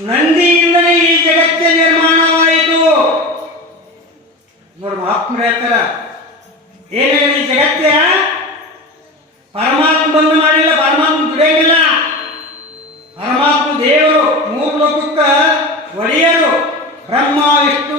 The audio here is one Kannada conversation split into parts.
ನಂದಿಯಿಂದಲೇ ಈ ಜಗತ್ತಿನ ನಿರ್ಮಾಣವಾಯಿತು ನೋಡಿ ಮಹಾತ್ಮರು ಹೇಳ್ತಾರ ಏನೇನು ಈ ಜಗತ್ತೇ? ಪರಮಾತ್ಮ ಬಂದು ಮಾಡಿಲ್ಲ, ಪರಮಾತ್ಮ ದುಡಿಯಂಗಿಲ್ಲ. ಪರಮಾತ್ಮ ದೇವರು ಮೂರು ಲೋಕಕ್ಕ ಒಡೆಯರು ಬ್ರಹ್ಮ, ವಿಷ್ಣು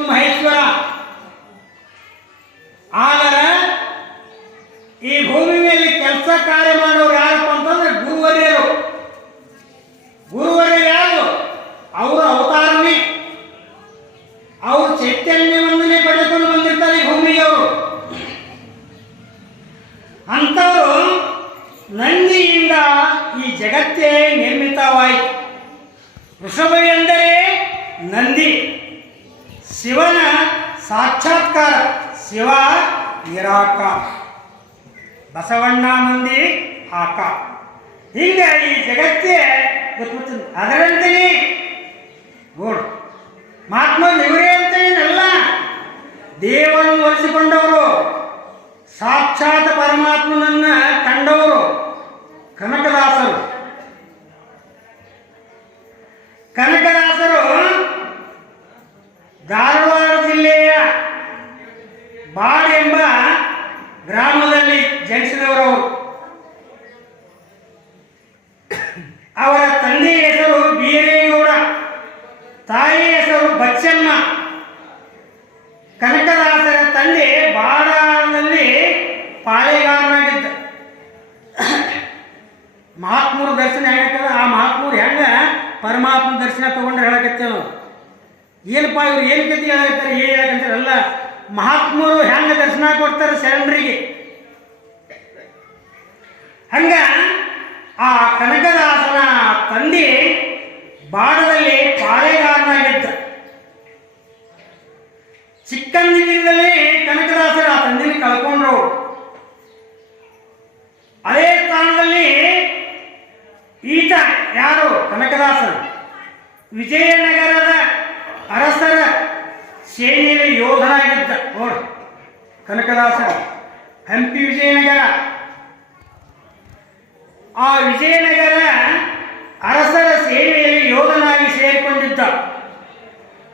ನಿರಾಕಾರ ಬಸವಣ್ಣ ನಂದಿ ಹೀಗೆ ಈ ಜಗತ್ತೇ ಗೊತ್ತು ಅದರಂತೆಯೇ ನೋಡು. ಮಹಾತ್ಮ ಇವರೇ ಅಂತೇನಲ್ಲ ದೇವರನ್ನು ಒಲಿಸಿಕೊಂಡವರು, ಸಾಕ್ಷಾತ್ ಪರಮಾತ್ಮನನ್ನ ಕಂಡವರು ಕನಕದಾಸರು ಗ್ರಾಮದಲ್ಲಿ ಜನಿಸಿದವರು ಅವರ ತಂದೆಯ ಹೆಸರು ಬೀರೇಗೌಡ, ತಾಯಿ ಹೆಸರು ಬಚ್ಚಮ್ಮ. ಕನಕದಾಸರ ತಂದೆ ಬಾಡದಲ್ಲಿ ಪಾಳೆಗಾರನಾಗಿದ್ದ ಮಹಾತ್ಮರು ದರ್ಶನ ಹೇಳಕ್ಕಲ್ಲ ಆ ಮಹಾತ್ಮರು ಹೆಂಗ ಪರಮಾತ್ಮ ದರ್ಶನ ತಗೊಂಡ್ರೆ ಹೇಳಕತ್ತೇವೆ ಏನಪ್ಪ ಇವ್ರು ಏನು ಕತೆ ಹೇಳಕತ್ತಾರೆ ಏನು ಹೇಳಕಂತಾರೆ ಅಲ್ಲ. ಮಹಾತ್ಮರು ಹೆಂಗ ದರ್ಶನ ಕೊಡ್ತಾರೆ ಶರಣರಿಗೆ? ಹಂಗ ಆ ಕನಕದಾಸನ ತಂದೆ ಬಾಡದಲ್ಲಿ ಪಾಳೆಗಾರನಾಗಿದ್ದ. ಚಿಕ್ಕಂದಿನಿಂದಲೇ ಕನಕದಾಸರ ತಂದೆನ ಕಳ್ಕೊಂಡ್ರು. ಅದೇ ಸ್ಥಾನದಲ್ಲಿ ಈತ ಯಾರು? ಕನಕದಾಸರು ವಿಜಯನಗರದ ಅರಸರ ಸೇನೆಯಲ್ಲಿ ನೋಡು ಕನಕದಾಸರ ಹಂಪಿ ವಿಜಯನಗರ. ಆ ವಿಜಯನಗರ ಅರಸರ ಸೇವೆಯಲ್ಲಿ ಯೋಧನಾಗಿ ಸೇರಿಕೊಂಡಿದ್ದ.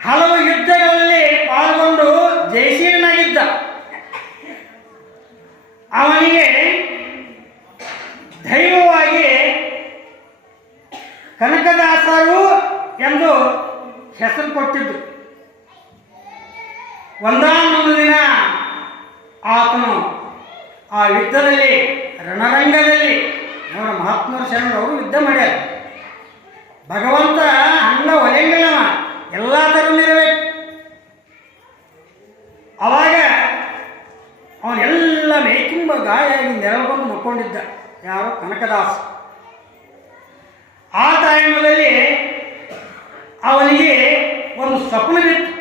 ಹಲವು ಯುದ್ಧಗಳಲ್ಲಿ ಪಾಲ್ಗೊಂಡು ಜಯಶೀಲನಾಗಿದ್ದ. ಅವನಿಗೆ ದೈವವಾಗಿ ಕನಕದಾಸರು ಎಂದು ಹೆಸರು ಕೊಟ್ಟಿದ್ದು ಒಂದಾನೊಂದು ದಿನ ಆತನು ಆ ಯುದ್ಧದಲ್ಲಿ, ರಣರಂಗದಲ್ಲಿ ನೋಡ ಮಹಾತ್ಮರ ಶರಣರು ಯುದ್ಧ ಮಾಡ್ಯಾರ. ಭಗವಂತ ಹಂಗ ಒಲೆಂಗಿಲ್ಲ ಎಲ್ಲ ಥರ ಅವಾಗ ಅವನೆಲ್ಲ ಮೇಕಿಂಬ ಗಾಯ ಆಗಿ ನೆರಳ್ಕೊಂಡು ಮಕ್ಕೊಂಡಿದ್ದ. ಯಾರು ಕನಕದಾಸ. ಆ ಟೈಮಲ್ಲಿ ಅವನಿಗೆ ಒಂದು ಸ್ವಪ್ನವಿತ್ತು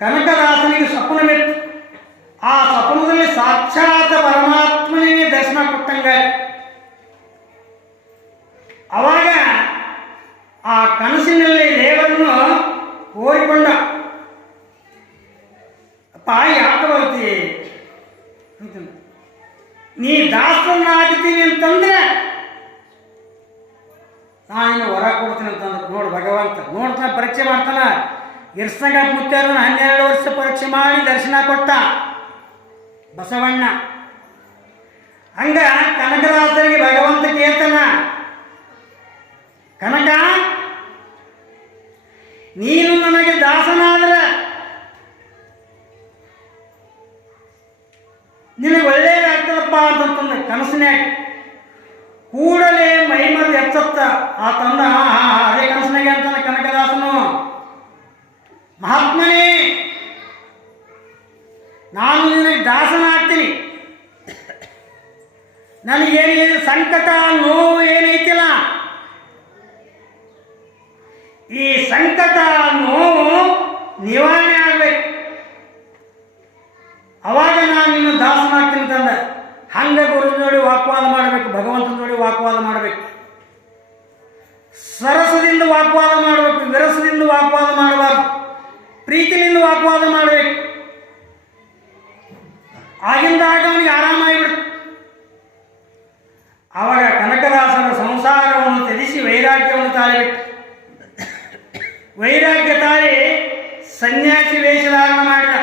ಕನಕದಾಸನಿಗೆ ಸ್ವಪ್ನವಿತ್ತು ಆ ಸ್ವಪ್ನದಲ್ಲಿ ಸಾಕ್ಷಾತ್ ಪರಮಾತ್ಮನಿಗೆ ದರ್ಶನ ಕೊಟ್ಟಂಗ. ಅವಾಗ ಆ ಕನಸಿನಲ್ಲಿ ದೇವರನ್ನು ಓರಿಕೊಂಡ ಅಪ್ಪ, ಯಾಕೆ. ನೀ ದಾಸನಾಗ್ತೀನಿ ಅಂತಂದ್ರೆ ನಾನು ವರ ಕೊಡ್ತೀನಿ ಅಂತಂದ್ರೆ. ನೋಡು ಭಗವಂತ, ನೋಡ್ತಾನೆ, ಪರಿಚಯ ಮಾಡ್ತಾನ. ಇರ್ಸಂಗ ಮುತ್ಯಾರನ ಹನ್ನೆರಡು ವರ್ಷ ಪರೀಕ್ಷೆ ಮಾಡಿ ದರ್ಶನ ಕೊಟ್ಟ ಬಸವಣ್ಣ. ಹಂಗ ಕನಕದಾಸರಿಗೆ ಭಗವಂತ ಕೇಳ್ತಾನ ಕನಕ, ನೀನು ನನಗೆ ದಾಸನಾದ್ರ. ನಿನಗೆ ಒಳ್ಳೇದಾಗ್ತದಪ್ಪ ಅಂತಂತಂದ ಕನಸಿನ್ಯಾಗ ಕೂಡಲೇ ಮೈ ಮರೆದು ಎಚ್ಚತ್ತ ಆ ತಂದ, ಹಾ ಹಾ ಅದೇ ಕನಸಿನಾಗೆ ಅಂತಾನೆ ಕನಕದಾಸನು ನನಗೇನಿದೆ ಸಂಕಟ ನೋವು ಏನೈತಿಲ್ಲ. ಈ ಸಂಕಟ ನೋವು ನಿವಾರಣೆ ಆಗ್ಬೇಕು. ಅವಾಗ ನಾನು ನಿನ್ನ ದಾಸನಾಗ್ತೀನಿ ತಂದ. ಹಂಗ ಗುರು ನೋಡಿ ವಾಕ್ವಾದ ಮಾಡಬೇಕು, ಭಗವಂತನ ನೋಡಿ ವಾಕ್ವಾದ ಮಾಡಬೇಕು. ಸರಸದಿಂದ ವಾಕ್ವಾದ ಮಾಡಬೇಕು, ವಿರಸದಿಂದ ವಾಕ್ವಾದ ಮಾಡಬಾರ್ದು. ಪ್ರೀತಿನಿಂದ ವಾಕ್ವಾದ ಮಾಡಬೇಕು. ಆಗಿಂದಾಗ ಅವನಿಗೆ ಆರಾಮಾಗಿಬಿಡ್ತು ಆವಾಗ ಕನಕದಾಸರ ಸಂಸಾರವನ್ನು ತ್ಯಜಿಸಿ ವೈರಾಗ್ಯ ತಾಳಿ ಬಿಟ್ಟು ವೈರಾಗ್ಯ ತಾಳಿ ಸನ್ಯಾಸಿ ವೇಷಧಾರಣ ಮಾಡಿದ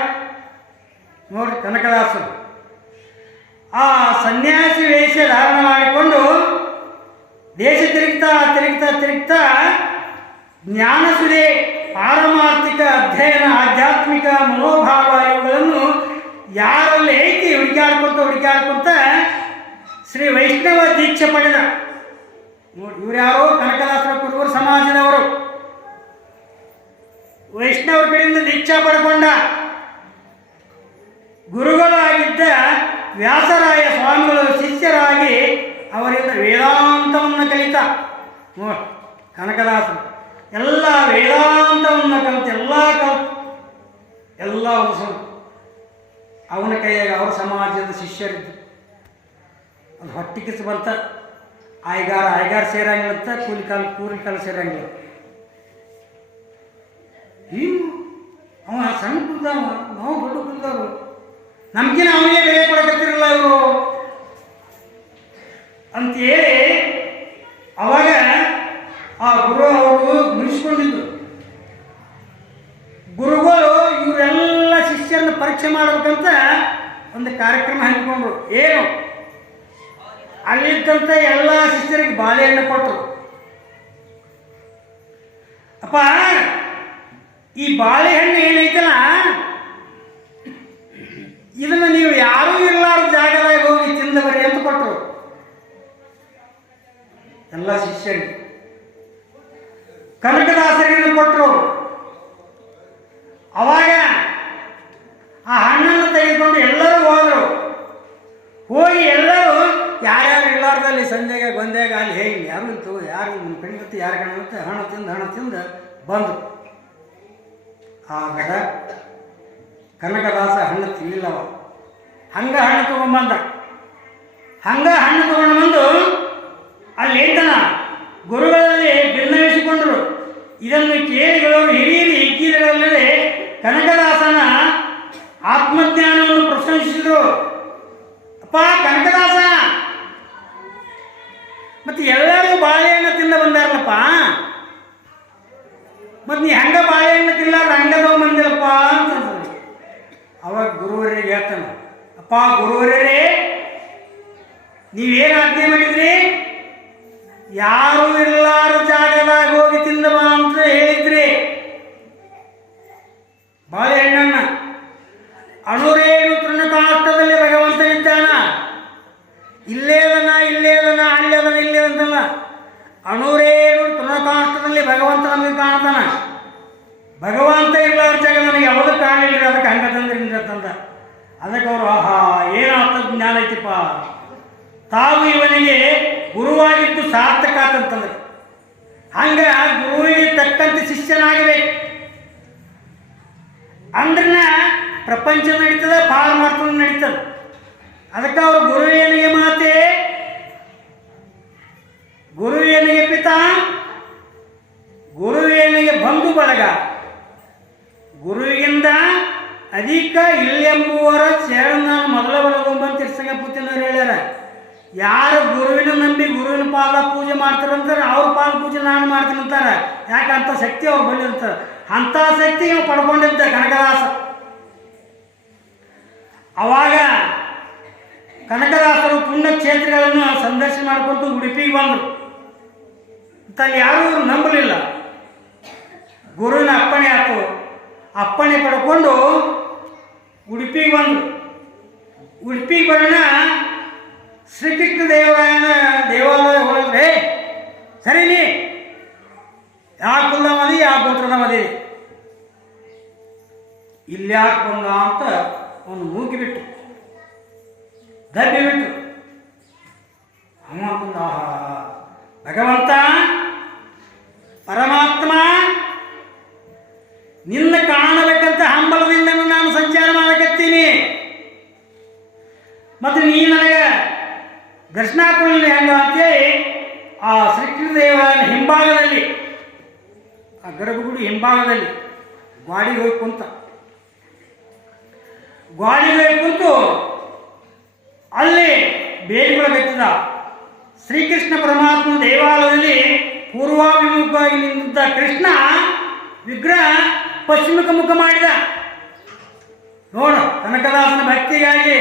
ನೋಡ್ರಿ ಕನಕದಾಸರು ಆ ಸನ್ಯಾಸಿ ವೇಷ ಧಾರಣ ಮಾಡಿಕೊಂಡು ದೇಶ ತಿರುಗ್ತಾ ತಿರುಗ್ತಾ ತಿರುಗ್ತಾ ಜ್ಞಾನಸುದೆ ಪಾರಮಾರ್ಥಿಕ ಅಧ್ಯಯನ ಆಧ್ಯಾತ್ಮಿಕ ಮನೋಭಾವ ಇವುಗಳನ್ನು ಯಾರಲ್ಲಿ ಐತಿ ಹುಡುಕಾಡ್ಕೊಂತ ಹುಡುಕಾಡ್ಕೊಂತ ಶ್ರೀ ವೈಷ್ಣವ ದೀಕ್ಷೆ ಪಡೆದ. ನೋಡಿ ಯಾರೋ ಕನಕದಾಸರ ಕುರುಬರು ಸಮಾಜದವರು. ವೈಷ್ಣವರ ಕಡೆಯಿಂದ ದೀಕ್ಷೆ ಪಡ್ಕೊಂಡ ಗುರುಗಳಾಗಿದ್ದ ವ್ಯಾಸರಾಯ ಸ್ವಾಮಿಗಳು ಶಿಷ್ಯರಾಗಿ ಅವರಿಂದ ವೇದಾಂತವನ್ನು ಕಲಿತ. ನೋಡಿ, ಕನಕದಾಸರು. ಎಲ್ಲ ವೇದಾಂತವನ್ನು ಕಲಿತ, ಎಲ್ಲ ಕಲ್ ಎಲ್ಲ ಅವನ ಕೈಯಾಗ ಅವ್ರ ಸಮಾಜದ ಶಿಷ್ಯರಿದ್ದು ಅದು ಹೊಟ್ಟೆ ಕಿಸ್ ಬಂತ, ಆಯ್ಗಾರ ಆಯ್ಗಾರ ಸೇರಂಗಿಲ್ಲಂತ ಕೂಲಿ ಕಾಲ ಕೂಲಿ ಕಾಲ ಸೇರಂಗಿಲ್ಲ. ಹಿಂಗೆ ಅವ ಸಣ್ಣ ಕುಲ್ದವ ನಾವು ದೊಡ್ಡ ಕುಲ್ದವರು ನಮ್ಗಿನ ಅವನಿಗೆ ಬೆಲೆ ಕೊಡಕತ್ತಿರಲ್ಲ ಇವರು. ಅಂತೇಳಿ ಅವಾಗ ಆ ಗುರು ಅವರು ಮುಗಿಸ್ಕೊಂಡಿದ್ರು ಗುರುಗಳು ಇವರೆಲ್ಲ ಶಿಷ್ಯರನ್ನ ಪರೀಕ್ಷೆ ಮಾಡಬೇಕಂತ ಒಂದು ಕಾರ್ಯಕ್ರಮ ಹಮ್ಮಿಕೊಂಡ್ರು ಏನು? ಅಲ್ಲಿದ್ದಂಥ ಎಲ್ಲ ಶಿಷ್ಯರಿಗೆ ಬಾಳೆಹಣ್ಣು ಕೊಟ್ಟರು ಅಪ್ಪ, ಈ ಬಾಳೆಹಣ್ಣು ಏನೈತಲ್ಲ? ಇದನ್ನ ನೀವು ಯಾರೂ ಇರಲಾರ ಜಾಗದಾಗ ಹೋಗಿ ತಿಂದು ಬರ್ರಿ ಅಂತ ಕೊಟ್ಟರು ಎಲ್ಲ ಶಿಷ್ಯರಿಗೆ. ಕನಕದಾಸರಿಗೆ ಕೊಟ್ಟರು ಅವಾಗ ಆ ಹಣ್ಣನ್ನು ತೆಗೆದುಕೊಂಡು ಎಲ್ಲರೂ ಹೋದರು. ಹೋಗಿ ಎಲ್ಲರೂ ಯಾರ್ಯಾರು ಇಲ್ಲಾರ್ದಲ್ಲಿ ಸಂಜೆಗೆ ಗೊಂದೆಗ ಅಲ್ಲಿ ಹೇಗೆ ಯಾರು ನಿಂತು, ಯಾರು ನಿಮ್ಮ ಕಣ್ಗತ್ತಿ ಯಾರು ಕಣ್ಣಿರುತ್ತೆ ಹಣ ತಿಂದು ಹಣ ತಿಂದು ಬಂದರು. ಆಗ ಕನಕದಾಸ ಹಣ್ಣು ತಿನ್ನಲಿಲ್ಲವ ಹಂಗ ಹಣ್ಣು ತಗೊಂಬಂದ ಹಂಗ ಹಣ್ಣು ತಗೊಂಡು ಬಂದು ಅಲ್ಲಿ ಎಂತನ? ಗುರುಗಳಲ್ಲಿ ಭಿನ್ನವಿಸಿಕೊಂಡರು ಇದನ್ನು ಕೇಳಿಗಳವರು ಹಿರಿಯರು ಹಿಗ್ಗಿದರಲ್ಲದೆ ಕನಕದಾಸನ ಆತ್ಮಜ್ಞಾನವನ್ನು ಪ್ರಶಂಸಿಸಿದರು. ಅಪ್ಪ ಬಂದಾರಲ್ಲಪ್ಪ ಮತ್ತೆ ನೀ ಹೆಂಗ ಬಾಳೆಹಣ್ಣು ತಿನ್ನಲಾರ್ದ ಹಂಗ ಬಂದಿಲ್ಲಪ್ಪ ಅಂತ. ಅವಾಗ ಗುರುವರಿಗೆ ಹೇಳ್ತಾನ, ಅಪ್ಪ ಗುರುವರೇ ನೀವೇನು ಆಜ್ಞೆ ಮಾಡಿದ್ರಿ? ಯಾರು ಇರಲಾರ ಜಾಗದಾಗ ಹೋಗಿ ತಿಂದವ ಅಂತ ಹೇಳಿದ್ರಿ. ಬಾಳೆಹಣ್ಣನ್ನ ಅಣುರೇನು ತೃಣಕಾಷ್ಟದಲ್ಲಿ ಭಗವಂತನಿದ್ದಾನ. ಇಲ್ಲೇದನ ಇಲ್ಲೇದನ ಇಲ್ಲೇ ಅದನ ಅಣುರೇನು ತೃಣಕಾಷ್ಟದಲ್ಲಿ ಭಗವಂತ ನಮಗೆ ಕಾಣ್ತಾನ? ಭಗವಂತ ಇರ್ಲಾರ ಜಾಗ ನನಗೆ ಯಾವುದು ಕಾಣಲಿಲ್ಲ ಅದಕ್ಕೆ ಹಂಗ ತಂದ್ರಿ ಅಂತಂದ ಅದಕ್ಕೆ ಅವರು, ಆಹಾ ಏನಾಗ್ತದ ಜ್ಞಾನ ಐತಿಪ್ಪ? ತಾವು ಇವನಿಗೆ ಗುರುವಾಗಿದ್ದು ಸಾರ್ಥಕ ಅಂತಂದ್ರೆ. ಹಂಗ ಗುರುವಿಗೆ ತಕ್ಕಂತೆ ಶಿಷ್ಯನಾಗಬೇಕು. ಅಂದ್ರನ ಪ್ರಪಂಚ ನಡೀತದ ಪಾರಮಾರ್ಥ ನಡೀತದ. ಅದಕ್ಕೆ ಅವರು ಗುರುವೇನಿಗೆ ಮಾತೆ ಗುರುವೇನಿಗೆ ಮಾಡ್ತಾರಂತಾರೆ ಅವ್ರ ಪಾಲ್ ಪೂಜೆ ನಾನು ಮಾಡ್ತೀನಿ ಅಂತಾರೆ. ಯಾಕಂತ ಶಕ್ತಿ ಅವ್ರು ಬಂದಿರ್ತಾರೆ ಅಂಥ ಶಕ್ತಿ ಇವ್ ಪಡ್ಕೊಂಡಿದ್ದ ಕನಕದಾಸ. ಅವಾಗ ಕನಕದಾಸರು ಪುಣ್ಯಕ್ಷೇತ್ರಗಳನ್ನು ಸಂದರ್ಶನ ಮಾಡ್ಕೊಂಡು ಉಡುಪಿಗೆ ಬಂದರು. ಅಂತ ಅಲ್ಲಿ ಯಾರೂ ಇವರು ನಂಬಲಿಲ್ಲ. ಗುರುವಿನ ಅಪ್ಪಣೆ ಆಯ್ತು ಅಪ್ಪಣೆ ಪಡ್ಕೊಂಡು ಉಡುಪಿಗೆ ಬಂದರು. ಉಡುಪಿಗೆ ಬರೋಣ ಶ್ರೀಕೃಷ್ಣ ದೇವರಾಯನ ದೇವಾಲಯ ಹೋದ್ರೆ. ಸರಿನಿ ಯಾ ಕುಲ ಮದಿ ಯಾ ಗೋತ್ರದ ಮದಿ ಇಲ್ಲಿ ಯಾಕೆ ಬಂದ ಅಂತ ಅವನು ಮೂಗಿಬಿಟ್ಟು ಬಿಟ್ಟು ದಬ್ಬಿ ಬಿಟ್ಟು ಅಮ್ಮ ಅಂತಂದ, ಆಹಾ ಭಗವಂತ ಪರಮಾತ್ಮ ನಿನ್ನ ಕಾಣಬೇಕಂತ ಹಂಬಲದಿಂದ ನಾನು ಸಂಚಾರ ಮಾಡಕತ್ತೀನಿ. ಮತ್ತು ನೀ ನನಗೆ ದರ್ಶನ ಕೊಡಲಿ ಹಂಗ ಅಂತೇಳಿ ಆ ಶ್ರೀಕೃಷ್ಣ ದೇವರ ಹಿಂಭಾಗದಲ್ಲಿ ಆ ಗರ್ಭಗುಡಿ ಹಿಂಭಾಗದಲ್ಲಿ ಗಾಡಿಗೆ ಹೋಗಿ ಕುಂತ. ಗಾಡಿಗೆ ಹೋಗಿ ಕುಂತು ಅಲ್ಲಿ ಬೇಡಿಕೊಳ್ಳಗತ್ತಿದ ಶ್ರೀಕೃಷ್ಣ ಪರಮಾತ್ಮ ದೇವಾಲಯದಲ್ಲಿ ಪೂರ್ವಾಭಿಮುಖವಾಗಿ ನಿಂತಿದ್ದ ಕೃಷ್ಣ ವಿಗ್ರಹ ಪಶ್ಚಿಮಕ್ಕೆ ಮುಖ ಮಾಡಿದ. ನೋಡು, ಕನಕದಾಸನ ಭಕ್ತಿಗಾಗಿ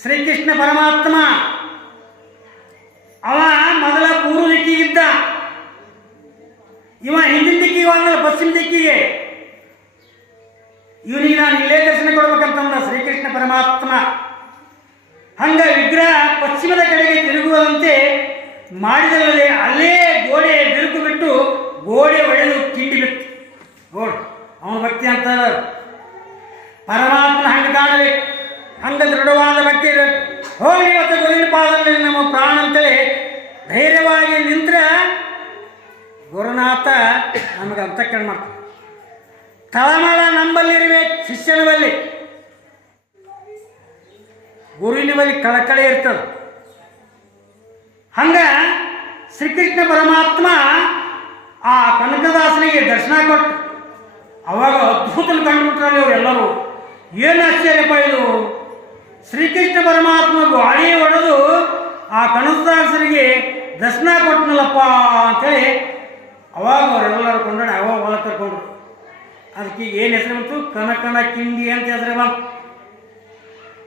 ಶ್ರೀಕೃಷ್ಣ ಪರಮಾತ್ಮ ಅವ ಮೊದಲ ಪೂರ್ವ ದಿಕ್ಕಿಗಿದ್ದ ಇವ ಹಿಂದಿನ ದಿಕ್ಕಿಗೆ ಹೋಗಲ್ಲ ಪಶ್ಚಿಮ ದಿಕ್ಕಿಗೆ. ಇವನಿಗೆ ನಾನು ಇಲ್ಲೇ ದರ್ಶನ ಕೊಡ್ಬೇಕಂತಂದ ಶ್ರೀಕೃಷ್ಣ ಪರಮಾತ್ಮ. ಹಂಗ ವಿಗ್ರಹ ಪಶ್ಚಿಮದ ಕಡೆಗೆ ತಿರುಗುವಂತೆ ಮಾಡಿದಲ್ಲದೆ ಅಲ್ಲೇ ಗೋಡೆ ಬಿರುಕು ಬಿಟ್ಟು ಗೋಡೆ ಒಡೆದು ಕಿಂಡಿ ಬಿತ್ತು. ನೋಡು, ಅವನ ಭಕ್ತಿ ಅಂತ ಪರಮಾತ್ಮನ ಹಂಗೆ ಕಾಣಬೇಕು ಹಂಗ ದೃಢವಾದ ಭಕ್ತಿ ಇರಬೇಕು ಹೋಗಿ ಇವತ್ತು ಗುರುವಿನ ಪಾದದಲ್ಲಿ ನಮ್ಮ ಪ್ರಾಣ ಅಂತೇಳಿ ಧೈರ್ಯವಾಗಿ ನಿಂತ್ರೆ ಗುರುನಾಥ ನಮಗೆ ಅಂತ ಮಾಡ್ತಾನೆ. ತಳಮಳ ನಂಬಲ್ಲಿರ್ಬೇಕು ಶಿಷ್ಯನ ಬಲ್ಲಿ ಗುರುವಿನ ಬಳಿ ಕಳಕಳಿ ಇರ್ತದೆ. ಹಂಗ ಶ್ರೀಕೃಷ್ಣ ಪರಮಾತ್ಮ ಆ ಕನಕದಾಸನಿಗೆ ದರ್ಶನ ಕೊಟ್ಟು, ಅವಾಗ ಅದ್ಭುತ ಕಂಡುಬಿಟ್ರಲ್ಲಿ ಅವರೆಲ್ಲರೂ ಏನು ಆಶ್ಚರ್ಯಪ್ಪ ಇದು? ಶ್ರೀಕೃಷ್ಣ ಪರಮಾತ್ಮ ಗಾಳಿ ಹೊಡೆದು ಆ ಕನಕದಾಸರಿಗೆ ದರ್ಶನ ಕೊಟ್ಟನಲ್ಲಪ್ಪ ಅಂತೇಳಿ ಅವಾಗ ಅವರೆಲ್ಲರೂ ಕೊಂಡಾಡಿ ಅವಾಗ ಒಳ ಅದಕ್ಕೆ ಏನು ಹೆಸರು ಬಂತು? ಕನಕನ ಕಿಂಡಿ ಅಂತ ಹೆಸರು ಬಂತು.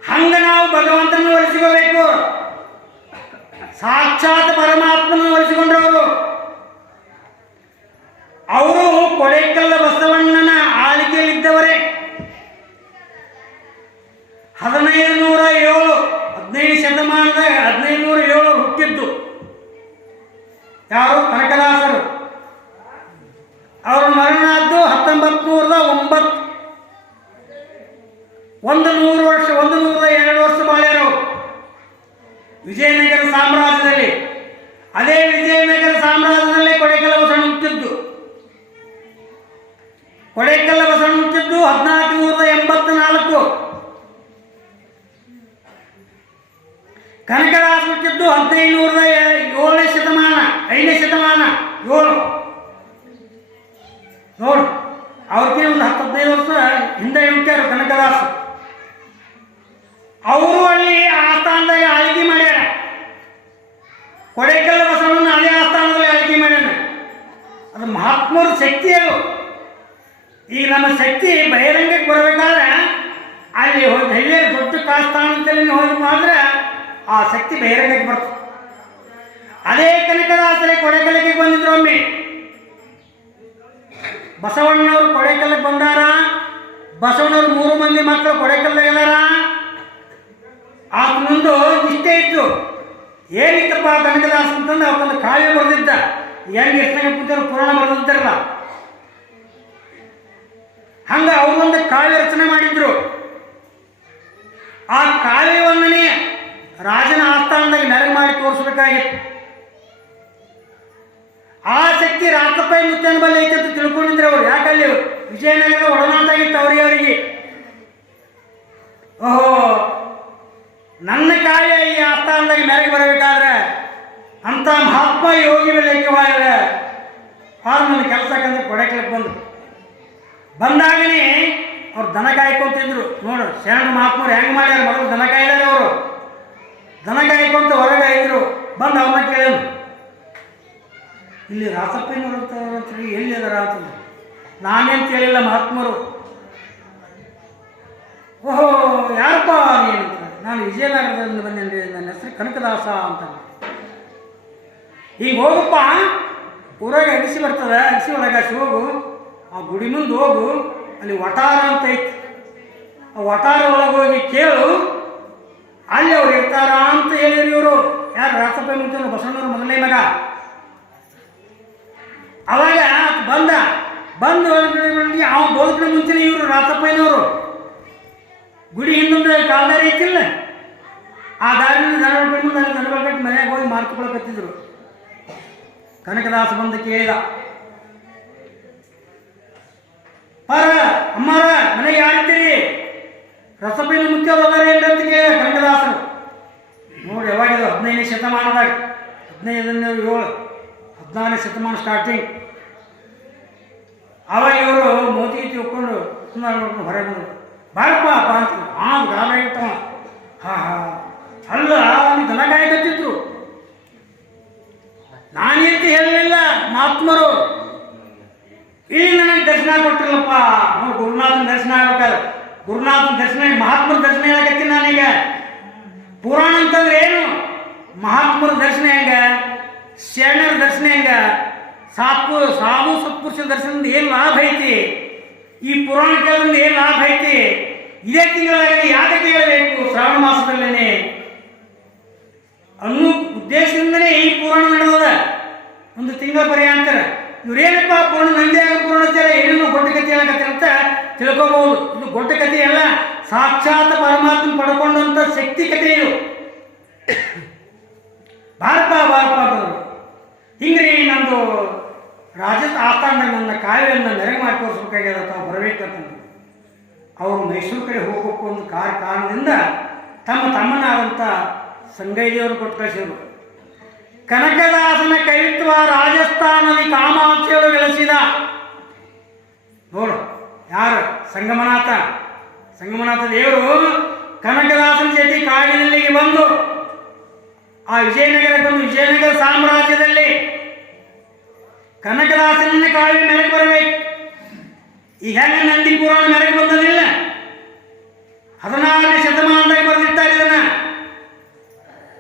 ಹಂಗ ನಾವು ಭಗವಂತನ ಒಲಿಸಿಕೋಬೇಕು ಸಾಕ್ಷಾತ್ ಪರಮಾತ್ಮನ ಒಲಿಸಿಕೊಂಡ್ರು ಅವರು. ಕೊಡೆಕಲ್ಲ ಬಸವಣ್ಣನ ಆಳ್ವಿಕೆಯಲ್ಲಿದ್ದವರೇ. ಹದಿನೈದು ನೂರ ಏಳು ಹುಟ್ಟಿದ್ದು ಹದಿನೈದು ನೂರದ ಏಳನೇ ಶತಮಾನ, ಐದನೇ ಶತಮಾನ, ಏಳು. ನೋಡು, ಅವ್ರಿಗೆ ಒಂದು ಹತ್ತು ಹದಿನೈದು ವರ್ಷ ಹಿಂದೆ ಇಟ್ಟಾರ ಕನಕದಾಸ ಅವರು ಅಲ್ಲಿ ಆಸ್ಥಾನದಾಗ ಆಳ್ಕೆ ಮಾಡ್ಯಾರ. ಕೊಡೆಕಲ್ಲ ಬಸವಣ್ಣನ ಅದೇ ಆಸ್ಥಾನದಲ್ಲಿ ಆಳ್ಕೆ ಮಾಡ್ಯಾನ. ಅದು ಮಹಾತ್ಮರ ಶಕ್ತಿ ಅದು. ಈ ನಮ್ಮ ಶಕ್ತಿ ಬಹಿರಂಗಕ್ಕೆ ಬರಬೇಕಾದ್ರೆ ಅಲ್ಲಿ ಹೋಗಿ ದೊಡ್ಡ ಕಾಸ್ಥಾನದಲ್ಲಿ ಹೋಗಿ ಮಾಡಿದ್ರೆ ಆ ಶಕ್ತಿ ಬಹಿರಂಗಕ್ಕೆ ಬರ್ತದೆ. ಅದೇ ಕನಕದಾಸರೇ ಕೊಡೆಕಲ್ಲಿಗೆ ಬಂದಿದ್ರು ಒಮ್ಮೆ. ಬಸವಣ್ಣವ್ರು ಕೊಡೆಕಲ್ಲಿಗೆ ಬಂದಾರ? ಬಸವಣ್ಣವ್ರು ಮೂರು ಮಂದಿ ಮಕ್ಕಳು ಕೊಡೆಕಲ್ಲಾಗಿದಾರ ಆತ ಮುಂದೆ ಇಷ್ಟೇ ಇತ್ತು. ಏನಿತ್ತಪ್ಪ ಕನಕದಾಸ ಅಂತಂದು ಅವತ್ತೊಂದು ಕಾವ್ಯ ಬರೆದಿದ್ದ. ಹೆಂಗೆ ಎಷ್ಟನೇ ಪೂಜಾರು ಪುರಾಣ ಬರೆದಿದ್ದಾರಲ್ಲ. ಹಂಗ ಅವರೊಂದು ಕಾವ್ಯ ರಚನೆ ಮಾಡಿದ್ರು. ಆ ಕಾವ್ಯವನ್ನೇ ರಾಜನ ಆಸ್ಥಾನದಲ್ಲಿ ನೆರವು ಮಾಡಿ ತೋರಿಸ್ಬೇಕಾಗಿತ್ತು. ಆ ಶಕ್ತಿ ರಾಕಪ್ಪ ಮುತ್ತನ ಬಲ್ಲಿ ಐತೆ ಅಂತ ತಿಳ್ಕೊಂಡಿದ್ರು ಅವರು. ಯಾಕಲ್ಲಿ ವಿಜಯನಗರ ಒಡನಾಟಾಗಿತ್ತು ಅವ್ರಿಗೆ ಅವರಿಗೆ? ಓಹೋ, ನನ್ನ ಕಾಯ ಈ ಆಸ್ಥಾನದಾಗ ಮೇಲೆ ಬರಬೇಕಾದ್ರೆ ಅಂತ ಮಹಾತ್ಮ ಯೋಗಿ ಲೆಕ್ಕವಾದ ಹಾಲು ನನ್ನ ಕೆಲಸಕ್ಕಂದ್ರೆ ಕೊಡಕ್ಲಿಕ್ಕೆ ಬಂದು. ಬಂದಾಗನೇ ಅವ್ರು ದನ ಕಾಯ್ಕೊಂತಿದ್ರು ನೋಡು, ಶರಣ ಮಹಾತ್ಮರು ಹೆಂಗೆ ಮಾಡ್ಯಾರ ಮೊದಲು ದನ ಕಾಯ್ದಾರೆ ಅವರು. ದನ ಕಾಯ್ಕೊಂತ ಹೊರಗೆ ಇದ್ರು. ಬಂದು ಅವನ್ನ ಕೇಳಿದ್ರು ಇಲ್ಲಿ ರಾಸಪ್ಪನವರು ಅಂತೇಳಿ ಎಲ್ಲಿ ಅದರ ಅಂತಂದ್ರೆ ನಾನೇನು ಕೇಳಿಲ್ಲ ಮಹಾತ್ಮರು. ಓಹೋ, ಯಾರಪ್ಪ ನೀನು. ನಾನು ವಿಜಯನಗರದಿಂದ ಬಂದೇನ್ರಿ ನನ್ನ ಹೆಸರು ಕನಕದಾಸ ಅಂತ ಈಗ ಹೋಗಪ್ಪ. ಊರಾಗ ಅಗಸಿ ಬರ್ತದೆ ಅಗಸಿ ಒಳಗೆ ಹೋಗು. ಆ ಗುಡಿ ಮುಂದೆ ಹೋಗು. ಅಲ್ಲಿ ವಟಾರ ಅಂತ ಐತಿ. ಆ ವಟಾರ ಒಳಗೆ ಹೋಗಿ ಕೇಳು. ಅಲ್ಲಿ ಅವ್ರು ಇರ್ತಾರ ಅಂತ ಹೇಳಿದ್ರು ಇವರು. ಯಾರು ರಾಸಪ್ಪ ಮುಂಚೆ ಬಸವಣ್ಣವ್ರ ಮೊದಲನೇ ಮಗ? ಅವಾಗ ಬಂದ. ಬಂದು ಒಳಗಡೆ ಬಂದು ಅವ ಬೋಧಕನ ಮುಂಚೆನೇ ಇವರು ರಾಸಪ್ಪನವರು ಗುಡಿ ಹಿಂದೊಂದು ಕಾಲ್ದಾರಿ ಐತಿಲ್ಲ. ಆ ದಾರಿಯಿಂದ ದನ ಬಿಟ್ಟು ನನಗೆ ದನಗಳ ಕಟ್ಟಿ ಮನೆಯಾಗ ಹೋಗಿ ಮಾರ್ಕೊಳಕತ್ತಿದ್ರು ಕನಕದಾಸ ಬಂದು ಕೇಳಿದ. ಪರ ಅಮ್ಮಾರ, ಮನೆಗೆ ಯಾರಿದ್ದೀರಿ ರಸಪಿನ ಮುಖ್ಯ ಅಂತ ಕೇಳಿದ ಕನಕದಾಸರು. ನೋಡಿ ಯಾವಾಗಿದು ಹದಿನೈದನೇ ಶತಮಾನದಾಗ, ಹದಿನೈದನೇ ಏಳು. ಹದಿನಾರನೇ ಶತಮಾನ ಸ್ಟಾರ್ಟಿಂಗ್ ಅವಾಗ ಇವರು ಮೋದಿ ತಿಳ್ಕೊಂಡು ಹೊರಗೆ ಬಂದರು ಬಾರಪ್ಪ ಅಪ್ಪ ಅಂತ ಹಾಂ ಗಾಬರಿ ಆಗಿತ್ತವ ಹಾ ಹಾ ಅಲ್ಲ ಅಲ್ಲಿ ದನ ಕಾಯ್ಕತ್ತಿದ್ರು ನಾನೇಂತ ಹೇಳಲಿಲ್ಲ ಮಹಾತ್ಮರು ಇಲ್ಲಿ ನನಗೆ ದರ್ಶನ ಕೊಟ್ಟಿಲ್ಲಪ್ಪ ನೋಡಿ ಗುರುನಾಥನ ದರ್ಶನ ಆಗ್ಬೇಕಾದ್ರೆ ಗುರುನಾಥನ ದರ್ಶನ ಮಹಾತ್ಮರ ದರ್ಶನ ಹೇಳಕತ್ತೀನಿ ನಾನೀಗ ಪುರಾಣ ಅಂತಂದ್ರೆ ಏನು ಮಹಾತ್ಮರ ದರ್ಶನ ಹೆಂಗ ಶರಣರ ದರ್ಶನ ಹೆಂಗ ಸಾತ್ಪು ಸಾಧು ಸತ್ಪುರುಷ ದರ್ಶನದಿಂದ ಏನು ಲಾಭ ಐತಿ ಈ ಪುರಾಣ ಕೇಳೋದ್ರಿಂದ ಏನು ಲಾಭ ಐತಿ ಇದೇ ತಿಂಗಳಲ್ಲಿ ಯಾಕೆ ಹೇಳಬೇಕು ಶ್ರಾವಣ ಮಾಸದಲ್ಲೇನೆ ಅನ್ನೋ ಉದ್ದೇಶದಿಂದನೇ ಈ ಪುರಾಣ ನಡೆದದ ಒಂದು ಬರೀ ಅಂತಾರೆ. ಇವ್ರೇನಪ್ಪ ಪೂರ್ಣ ನಂದಿ ಆಗ ಪುರಾಣ ಏನೇನು ಗೊಡ್ಡ ಕಥೆ ಆಗತ್ತೆ ಅಂತ ತಿಳ್ಕೊಬಹುದು. ಇದು ಗೊಡ್ಡ ಕಥೆ ಅಲ್ಲ, ಸಾಕ್ಷಾತ್ ಪರಮಾತ್ಮ ಪಡ್ಕೊಂಡಂತ ಶಕ್ತಿ ಕಥೆ ಇದು. ಭಾರತ ಅಂತಂದ್ರು ಹಿಂಗ್ರಿ ನಂದು ರಾಜ ಆಸ್ಥಾನದಲ್ಲಿ ನನ್ನ ಕಾವ್ಯವನ್ನು ನೆರವು ಮಾಡಿಕೊಳ್ಸ್ಬೇಕಾಗ್ಯದ ತಾವು ಬರಬೇಕಂತ ಅವರು ಮೈಸೂರು ಕಡೆ ಹೋಗಬೇಕು ಒಂದು ಕಾರ್ ಕಾರಣದಿಂದ ತಮ್ಮ ತಮ್ಮನಾದಂಥ ಸಂಗೈದೇವರು ಕೊಟ್ಟು ಕಳಿಸಿದರು. ಕನಕದಾಸನ ಕವಿತ್ವ ರಾಜಸ್ಥಾನದಲ್ಲಿ ಕಾಮಾಂಕ್ಷೆಗಳು ಗಳಿಸಿದ ನೋಡು, ಯಾರು? ಸಂಗಮನಾಥ. ಸಂಗಮನಾಥ ದೇವರು ಕನಕದಾಸನ ಜೊತೆ ಕಾಡಿನಲ್ಲಿಗೆ ಬಂದು ಆ ವಿಜಯನಗರ ಬಂದು ವಿಜಯನಗರ ಸಾಮ್ರಾಜ್ಯದಲ್ಲಿ ಕನಕದಾಸನನ್ನ ಕಾವ್ಯ ಮೆರಗು ಬರಬೇಕು. ಈ ಹೆಂಗ ನಂದಿ ಪುರಾಣ ಮೆರಗು ಬಂದದಿಲ್ಲ. ಹದಿನಾರನೇ ಶತಮಾನದಾಗ ಬರೆದಿರ್ತಾರೆ ಇದನ್ನ.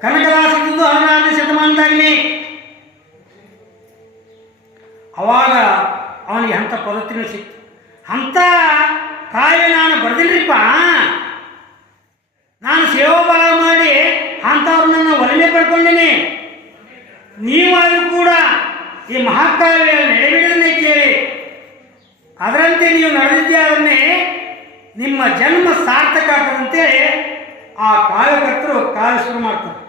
ಕನಕದಾಸದ್ದು ಹದಿನಾರನೇ ಅಂಥ ಪದ್ಧತಿನೂ ಸಿಕ್ತು. ಅಂಥ ಕಾವ್ಯ ನಾನು ಬರೆದಿಲ್ರಿಪ್ಪ. ನಾನು ಸೇವಾಬಲ ಮಾಡಿ ಅಂಥವ್ರನ್ನ ಒಲಮೆ ಪಡ್ಕೊಂಡಿನಿ. ನೀವಾದರೂ ಕೂಡ ಈ ಮಹಾಕಾವ್ಯ ನಡೆಬಿಡದನ್ನೇ ಕೇಳಿ. ಅದರಂತೆ ನೀವು ನಡೆದಿದ್ದೇ ಅದನ್ನೇ ನಿಮ್ಮ ಜನ್ಮ ಸಾರ್ಥಕ ಆಗ್ತದಂತೆ ಆ ಕಾವ್ಯಕರ್ತರು ಕಾವ್ಯ ಶುರು ಮಾಡ್ತಾರೆ.